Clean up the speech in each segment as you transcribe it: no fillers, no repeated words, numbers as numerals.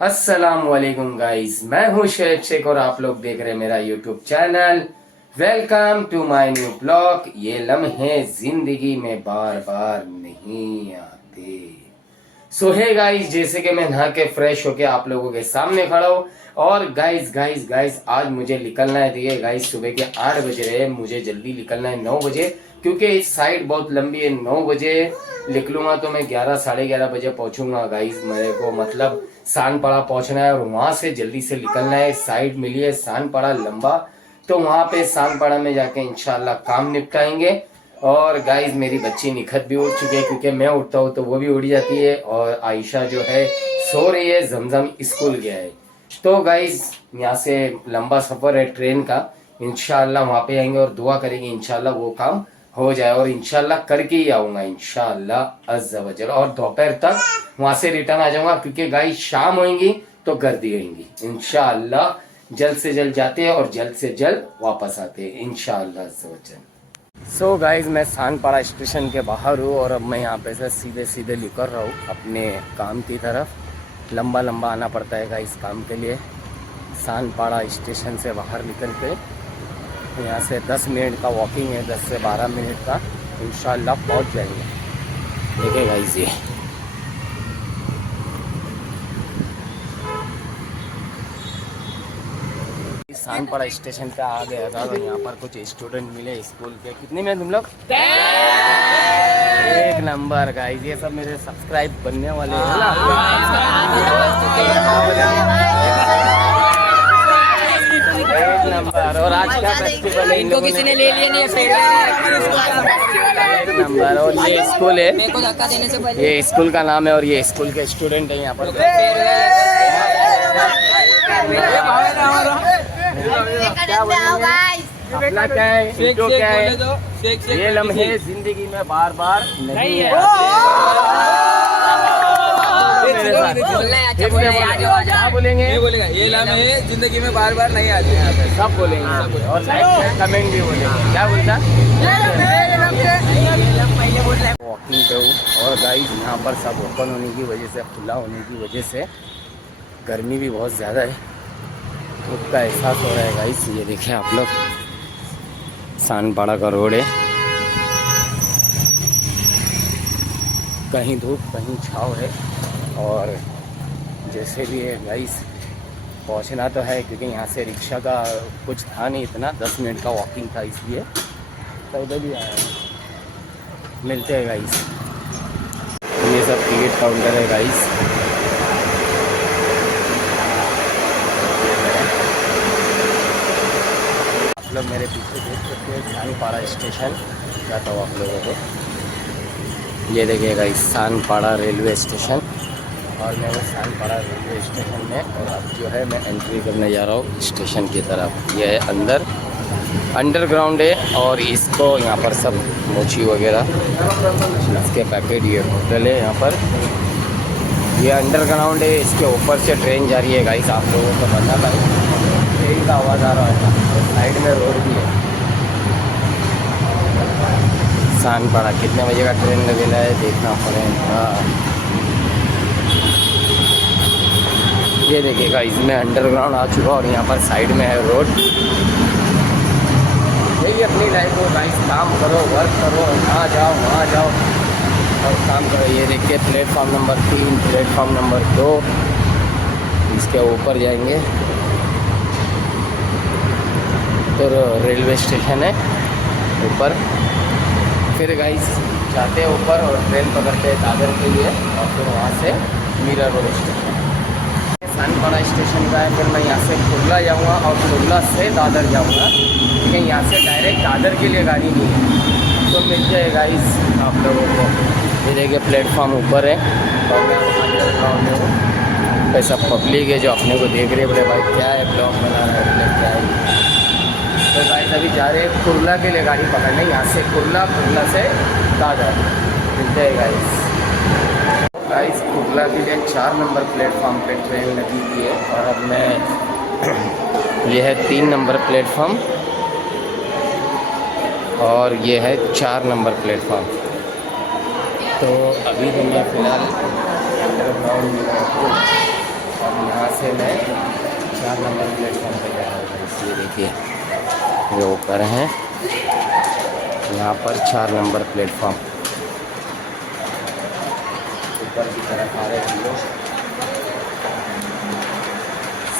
अस्सलामुअलैकुम गाइस, मैं हूं शेख शेख और आप लोग देख रहे हैं मेरा YouTube channel. Welcome to my new blog. ये लम्हे जिंदगी में बार बार नहीं आते। सो है गाइस, जैसे कि मैं नहा के फ्रेश होके आप लोगों के सामने खड़ा हूँ। और गाइस गाइस गाइस आज मुझे निकलना है। देखिए गाइस, सुबह के 8 बज रहे हैं, मुझे जल्दी निकलना है 9 बजे, क्योंकि इस साइड बहुत लंबी है। 9 बजे निकलूंगा तो मैं 11 साढ़े 11 बजे पहुंचूंगा गाइस। मेरे को मतलब सानपाड़ा पहुंचना है और वहां से जल्दी से निकलना है। साइड मिली है सानपाड़ा लंबा, तो वहां पे सानपाड़ा में जाके इंशाल्लाह काम निपटाएंगे। और गाइस मेरी बच्ची निखत भी उठ चुकी है, क्योंकि मैं उठता हूँ तो वो भी उठ जाती है। और आयशा जो है सो रही है, जमजम स्कूल गया है। तो गाइस यहाँ से लंबा सफर है ट्रेन का। इंशाल्लाह वहाँ पे आएंगे और दुआ करेंगे इंशाल्लाह वो काम हो जाए, और इंशाल्लाह करके ही आऊंगा इंशाल्लाह अज़्ज़ा वजल। और दोपहर तक वहां से रिटर्न आ जाऊंगा, क्योंकि गाइस शाम होगी तो गर्दी होगी। इंशाल्लाह जल्द से जल्द जाते हैं और जल्द से जल्द वापस आते हैं इंशाल्लाह अज़्ज़ा वजल। सो गाइज मैं सानपाड़ा स्टेशन के बाहर हूँ और अब मैं यहाँ पे से सीधे सीधे निकल रहा हूँ अपने काम की तरफ। लंबा लंबा आना पड़ता है गाइस काम के लिए। सानपाड़ा स्टेशन से बाहर निकल के यहाँ से 10 मिनट का वॉकिंग है, 10 से 12 मिनट का। इंशाल्लाह पहुँच जाएंगे। देखिए गाइस ये सानपाड़ा स्टेशन पे आ गया था, तो यहाँ पर कुछ स्टूडेंट मिले स्कूल के। कितने में तुम लोग? 1 नंबर गाइस, ये सब मेरे सब्सक्राइब बनने वाले हैं ना। एक नंबर। और आज क्या फेस्टिवल है? इनको किसी ने ले लिया नहीं है। 1 नंबर। और ये स्कूल है, ये स्कूल का नाम है और ये स्कूल के स्टूडेंट है यहाँ पर। अपना क्या है, इनको क्या है, ये लम्हे जिंदगी में बार बार नहीं आते। क्या बोलेंगे? ये लम्हे जिंदगी में बार बार नहीं आते हैं, सब बोलेंगे और लाइक कमेंट भी बोलेंगे। क्या बोलता? वॉकिंग पे हूँ और गाइस यहाँ पर सब ओपन होने की वजह से, खुला होने की वजह से गर्मी भी बहुत ज़्यादा है। धूप का एहसास हो रहा है गाइस। ये देखिए आप लोग, सानपाड़ा का रोड है, कहीं धूप कहीं छाँव है। और जैसे भी है गाइस पहुंचना तो है, क्योंकि यहाँ से रिक्शा का कुछ था नहीं इतना, 10 मिनट का वॉकिंग था, इसलिए तो उधर भी आया। मिलते हैं गाइस। ये सब टिकट काउंटर है गाइस। आप लोग मेरे पीछे देख सकते हैं सानपाड़ा स्टेशन। जाता हूँ आप लोगों को, ये देखिए गाइस सानपाड़ा रेलवे स्टेशन। और मैं वो सानपाड़ा रेलवे स्टेशन में, और अब जो है मैं एंट्री करने जा रहा हूँ स्टेशन की तरफ। ये है अंदर, अंडरग्राउंड है। और इसको यहाँ पर सब मोची वगैरह इसके पैकेट, ये होटल है यहाँ पर। ये अंडरग्राउंड है, इसके ऊपर से ट्रेन जा रही है गाइस। आप लोगों को पता था, ट्रेन का आवाज़ आ रहा है। साइड में रोड भी है। सानपाड़ा कितने बजे का ट्रेन लगेगा है देखना पड़ेगा। ये देखिएगा, इसमें अंडरग्राउंड आ चुका और यहाँ पर साइड में है रोड। यही अपनी लाइफ को गाइस, काम करो, वर्क करो, यहाँ जाओ वहाँ जाओ और काम करो। ये देखिए प्लेटफॉर्म नंबर 3, प्लेटफॉर्म नंबर 2, इसके ऊपर जाएंगे तो रेलवे स्टेशन है ऊपर। फिर गाइस जाते हैं ऊपर और ट्रेन पकड़ते हैं दादर के लिए, और फिर वहाँ से Mira road station, Sanpada station का है। फिर मैं यहाँ से कुर्ला जाऊँगा और कुर्ला से दादर जाऊँगा, क्योंकि यहाँ से डायरेक्ट दादर के लिए गाड़ी नहीं है। तो मिल जाए गाइस आप लोगों को। ये देखिए प्लेटफॉर्म ऊपर है और मैं अंडरग्राउंड में हूँ। ऐसा पब्लिक है जो अपने को देख रहे हैं, बोले भाई क्या है ब्लॉग बना रहे हैं, क्या है। तो गाइस अभी जा रहे हैं कुर्ला के लिए गाड़ी पकड़ने, यहाँ से कुर्ला, कुर्ला से दादर। मिलते हैं गाइस कुर्ला के लिए 4 नंबर प्लेटफॉर्म पे ट्रेन लगी हुई है। और अब मैं, ये है 3 नंबर प्लेटफॉर्म और ये है 4 नंबर प्लेटफॉर्म। तो अभी तो मैं फ़िलहाल अंडरग्राउंड में हूँ। अब से मैं 4 नंबर प्लेटफॉर्म पे जा रहा हूँ। ये देखिए, ये ऊपर है, यहाँ पर 4 नंबर प्लेटफॉर्म ऊपर की तरफ आ रहे हैं लोग।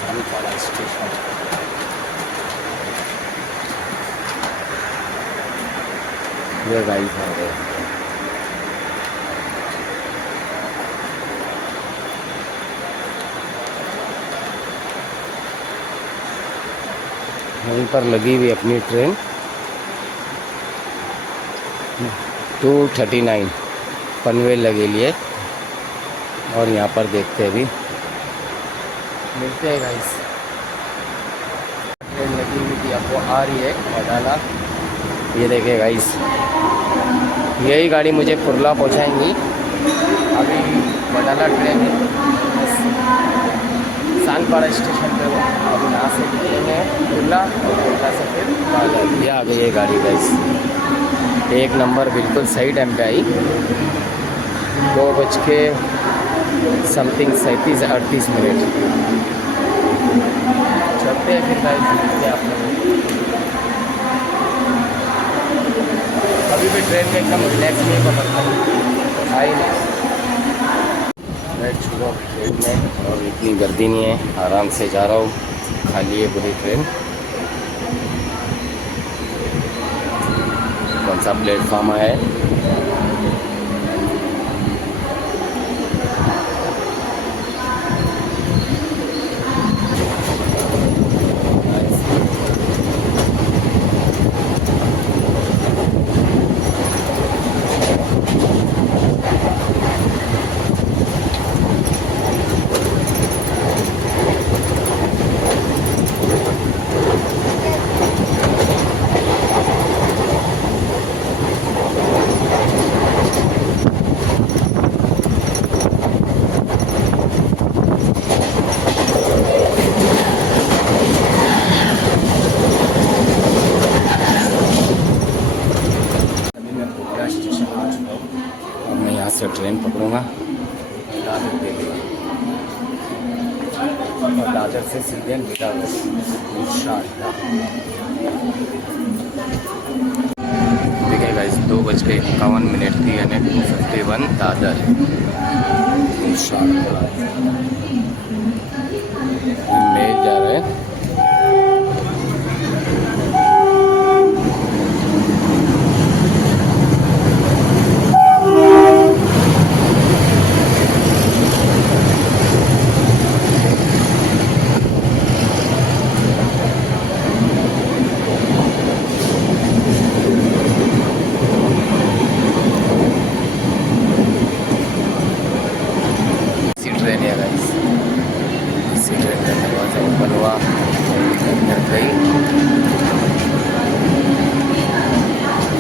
सानीपाड़ा स्टेशन, ये गाइस आ गए। वहीं पर लगी हुई अपनी ट्रेन 239 पनवेल लगेली है। और यहाँ पर देखते हैं, अभी मिलते हैं गाइस। ट्रेन लगी हुई थी, अब वो आ रही है वडाला। ये देखिए गाइस, यही गाड़ी मुझे कुर्ला पहुँचाएंगी। अभी वडाला ट्रेन सानपाड़ा स्टेशन पे वो, अभी यहाँ से निकलेंगे कुर्ला और कुर्ला से फिर बादल। ये आ गई है गाड़ी गाइस, 1 नंबर, बिल्कुल सही टाइम पे आई। 2:37 37:38। चलते हैं फिर गाइस, मिलते हैं आप लोगों को। अभी भी ट्रेन में एकदम रिलैक्स नहीं पकड़ता हूँ, आई नहीं बैठ चुका हूँ ट्रेन में और इतनी गर्दी नहीं है, आराम से जा रहा हूँ। खाली है पूरी ट्रेन। कौन सा प्लेटफॉर्म है? से ट्रेन पकड़ूंगा दादर के लिए, और दादर से सीधे मिठापुर इंशाअल्लाह। देखिए गाइस, 2:51 थी, यानी 2:51 दादर इंशाअल्लाह। मेल जा रहे हैं।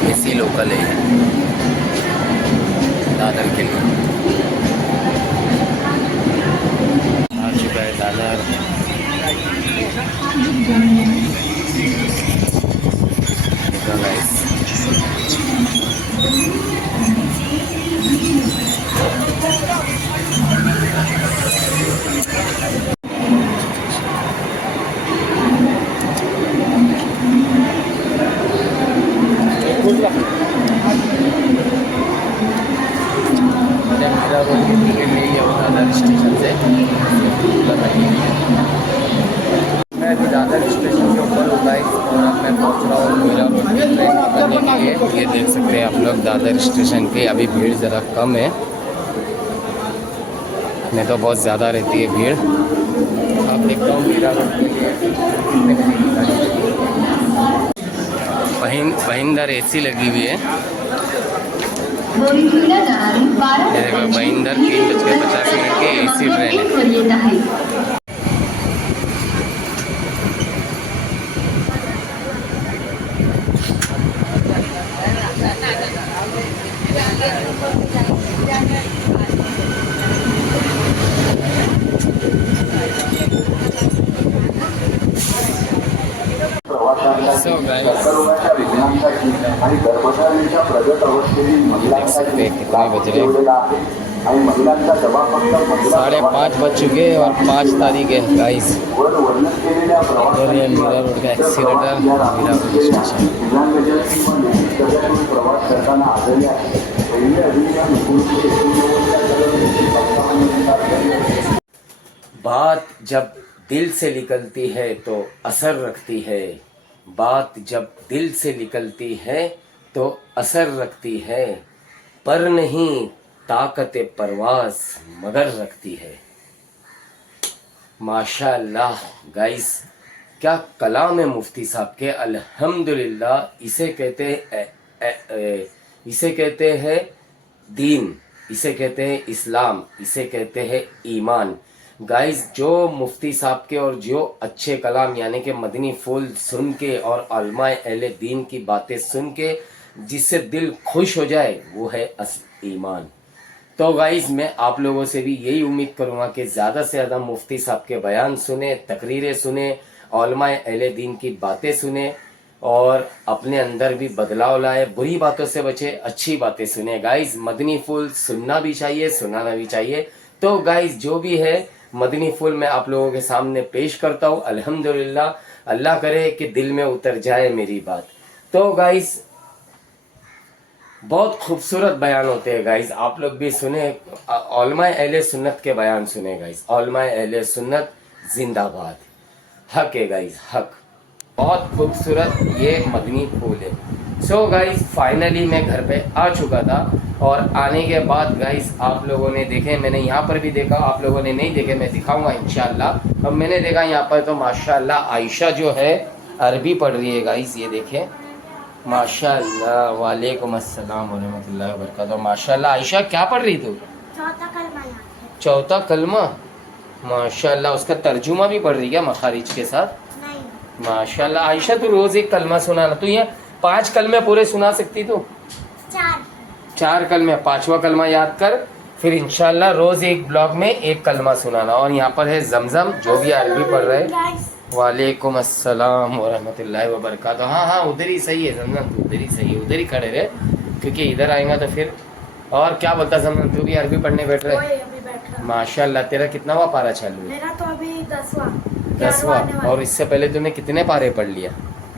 एसी लोकल है दादर के लिए। आ चुका है दादर। स्टेशन से मैं अभी दादर स्टेशन के ऊपर हूँ गाइस, और अब मैं पहुँच रहा हूँ मीरा रोड की ट्रेन पकड़ने के लिए। ये देख सकते हैं आप लोग दादर स्टेशन के, अभी भीड़ ज़रा कम है, नहीं तो बहुत ज़्यादा रहती है भीड़। अब देखता हूँ मीरा रोड के लिए कितने बजे की गाड़ी। महिंदर एसी लगी हुई है। ये देखो, महिंदर 3:50 की एसी ट्रेन है। So guys, देख सकते हैं कितने बज रहे, 5:30 बज चुके हैं और 5 तारीख है गाइस। और ये मीरा रोड का एक्सीलेटर, मीरा पुलिस स्टेशन। बात जब दिल से निकलती है तो असर रखती है। बात जब दिल से निकलती है तो असर रखती है, पर नहीं ताकत परवाज मगर रखती है। माशाअल्लाह गाइस, क्या कलाम है मुफ्ती साहब के। अल्हम्दुलिल्लाह। इसे कहते हैं दीन, इसे कहते हैं इस्लाम, इसे कहते हैं ईमान। गाइस, जो मुफ्ती साहब के और जो अच्छे कलाम यानी कि मदनी फूल सुन के और उलमाए अहले दीन की बातें सुन के जिससे दिल खुश हो जाए वो है ईमान। तो गाइस, मैं आप लोगों से भी यही उम्मीद करूँगा कि ज़्यादा से ज़्यादा मुफ्ती साहब के बयान सुने, तकरीरें सुने, उलमाए अहले दीन की बातें सुने और अपने अंदर भी बदलाव लाए। बुरी बातों से बचे, अच्छी बातें सुने। गाइस, मदनी फूल सुनना भी चाहिए, सुनाना भी चाहिए। तो गाइस, जो भी है मदनी फूल मैं आप लोगों के सामने पेश करता हूँ। अल्हम्दुलिल्लाह, अल्लाह करे कि दिल में उतर जाए मेरी बात। तो गाइस, बहुत खूबसूरत बयान होते हैं गाइस, आप लोग भी सुने। उलमाए अहले सुन्नत के बयान सुने गाइस। उलमाए अहले सुन्नत जिंदाबाद। हक है गाइस, हक। बहुत खूबसूरत ये मदनी फूल है। सो गाइस, फाइनली मैं घर पे आ चुका था और आने के बाद गाइस आप लोगों ने देखे, मैंने यहाँ पर भी देखा, आप लोगों ने नहीं देखे, मैं दिखाऊंगा इंशाल्लाह। अब मैंने देखा यहाँ पर तो माशाल्लाह आयशा जो है अरबी पढ़ रही है गाइस। ये देखें माशाल्लाह। वालेकुम अस्सलाम वरहमतुल्लाहि वबरकातुहू। माशाल्लाह आयशा, क्या पढ़ रही तू? चौथा कलमा। माशाल्लाह, उसका तर्जुमा भी पढ़ रही क्या मखारिज के साथ? नहीं। माशाल्लाह आयशा, तू रोज एक कलमा सुनाना। तू ये 5 कलमे पूरे सुना सकती तू? 4 कलमे। 5वां कलमा याद कर, फिर इंशाल्लाह रोज एक ब्लॉग में एक कलमा सुनाना। और यहाँ पर है जमजम, जो भी अरबी पढ़ रहे हैं। वालेकुम अस्सलाम वरहमतुल्लाहि वबरकातुहू। हाँ हाँ, उधर ही सही है जमजम, तू उधर ही सही है, उधर ही खड़े रहे, क्योंकि इधर आएगा तो फिर। और क्या बोलता जमजम, तू भी अरबी पढ़ने बैठ रहे? माशाल्लाह। तेरा कितनावा पारा चालू है? मेरा तो अभी 10वां। और इससे पहले तूने कितने पारे पढ़ लिया?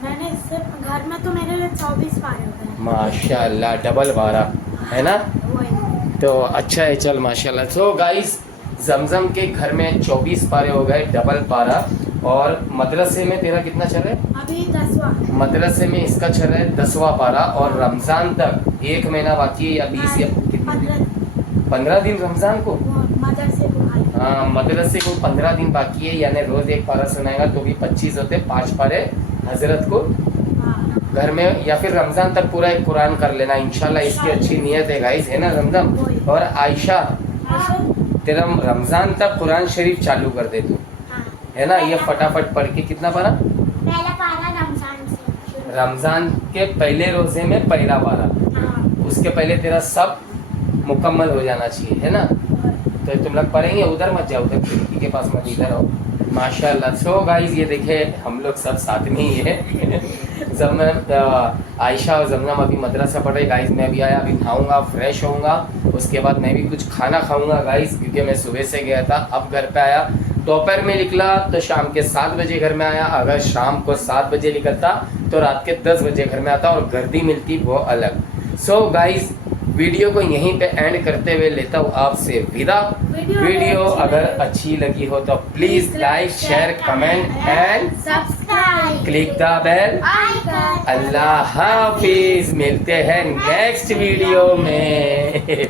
मैंने इससे घर में तो मेरे लिए 24 पारे हो गए। माशाल्लाह, डबल 12 है ना? तो अच्छा है, चल माशाल्लाह। सो गाइस, जमजम के घर में 24 पारे हो गए, डबल 12। और मदरसे में तेरा कितना चल रहा है? अभी 10वां। मदरसे में इसका चल रहा है 10वां पारा। और रमजान तक 1 महीना बाकी है या 20 या 15 दिन रमजान को? हाँ, मदरसे को 15 दिन बाकी है, यानी रोज एक पारा सुनाएगा तो भी 25 होते, 5 पारे हजरत को घर में। या फिर रमजान तक पूरा एक कुरान कर लेना इंशाल्लाह। इसकी अच्छी नियत है गाइस, है ना रमजान? और आयशा, तेरा रमजान तक कुरान शरीफ चालू कर दे तू, है ना? ये फटाफट पढ़ के कितना पारा? पहला पारा रमजान से। रमजान के पहले रोजे में पहला पारा, उसके पहले तेरा सब मुकम्मल हो जाना चाहिए, है ना? तो तुम लोग पढ़ेंगे, उधर मत जाओ, उधर खिड़की के पास मत, इधर आओ। माशाल्लाह। सो गाइस, ये देखे हम लोग सब साथ में ही है। आयशा और जमजम अभी मदरसा पढ़ रहे गाइस। मैं अभी आया, अभी नहाऊंगा, फ्रेश होऊंगा, उसके बाद मैं भी कुछ खाना खाऊंगा गाइस, क्योंकि मैं सुबह से गया था, अब घर पे आया। दोपहर में निकला तो शाम के 7 बजे घर में आया। अगर शाम को 7 बजे निकलता तो रात के 10 बजे घर में आता और गर्दी मिलती वो अलग। सो गाइस, वीडियो को यहीं पे एंड करते हुए लेता हूँ आपसे विदा। वीडियो अगर अच्छी लगी हो तो please like, share, comment and subscribe, click the bell icon. अल्लाह हाफिज। मिलते हैं नेक्स्ट वीडियो में।